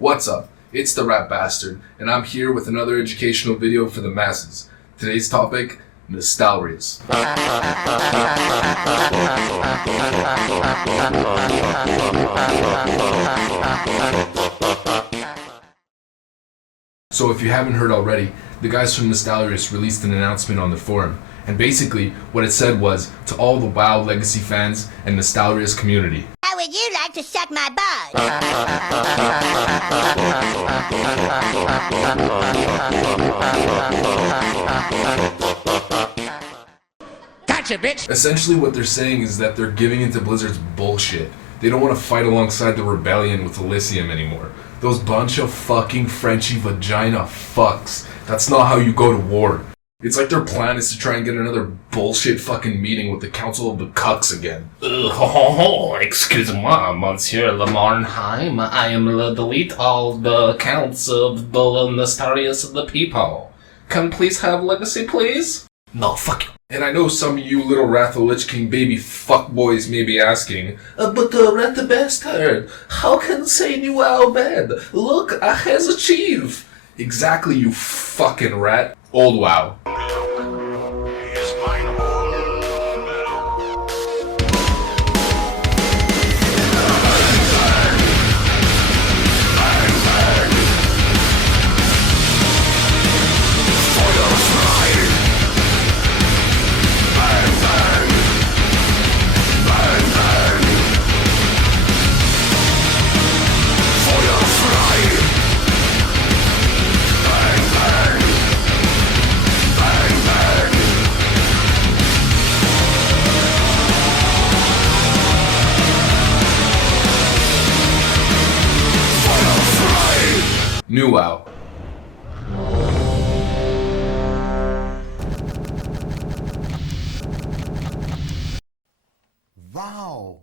What's up? It's the Rat Bastard, and I'm here with another educational video for the masses. Today's topic, Nostalrius. So if you haven't heard already, the guys from Nostalrius released an announcement on the forum, and basically what it said was, to all the WoW Legacy fans and Nostalrius community. How would you like to suck my butt? Gotcha, bitch! Essentially what they're saying is that they're giving into Blizzard's bullshit. They don't want to fight alongside the rebellion with Elysium anymore. Those bunch of fucking Frenchy vagina fucks. That's not how you go to war. It's like their plan is to try and get another bullshit fucking meeting with the Council of the Cucks again. Excuse-moi, Monsieur Lamarnheim. I am the delete all the accounts of the Nostalrius of the people. Can please have legacy, please? No, fuck you. And I know some of you little Wrath of Lich King baby fuckboys may be asking, But Rat the Bastard, how can say you are bad? Look, I has achieved. exactly, you fucking rat. Old WoW. New WoW. Wow.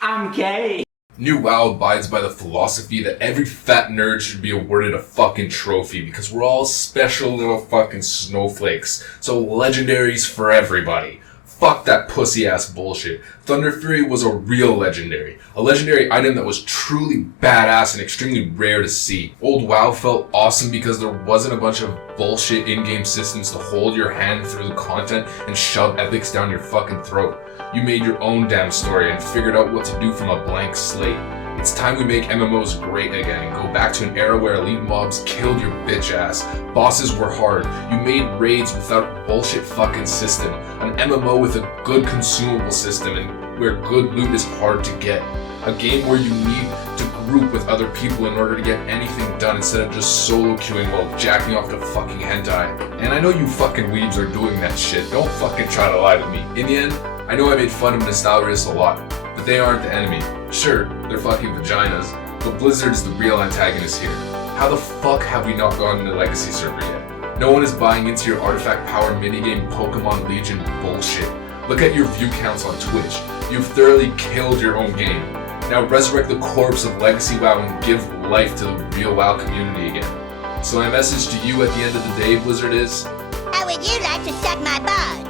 I'm gay. New WoW abides by the philosophy that every fat nerd should be awarded a fucking trophy because we're all special little fucking snowflakes. So legendaries for everybody. Fuck that pussy ass bullshit. Thunder Fury was a real legendary. A legendary item that was truly badass and extremely rare to see. Old WoW felt awesome because there wasn't a bunch of bullshit in-game systems to hold your hand through the content and shove epics down your fucking throat. You made your own damn story and figured out what to do from a blank slate. It's time we make MMOs great again and go back to an era where elite mobs killed your bitch ass. Bosses were hard. You made raids without a bullshit fucking system. An MMO with a good consumable system and where good loot is hard to get. A game where you need to group with other people in order to get anything done instead of just solo queuing while jacking off to fucking hentai. And I know you fucking weebs are doing that shit. Don't fucking try to lie to me. In the end, I know I made fun of Nostalrius a lot, but they aren't the enemy. Sure, they're fucking vaginas, but Blizzard's the real antagonist here. How the fuck have we not gotten to Legacy server yet? No one is buying into your artifact power minigame Pokemon Legion bullshit. Look at your view counts on Twitch. You've thoroughly killed your own game. Now resurrect the corpse of Legacy WoW and give life to the real WoW community again. So my message to you at the end of the day, Blizzard, is... How would you like to suck my butt?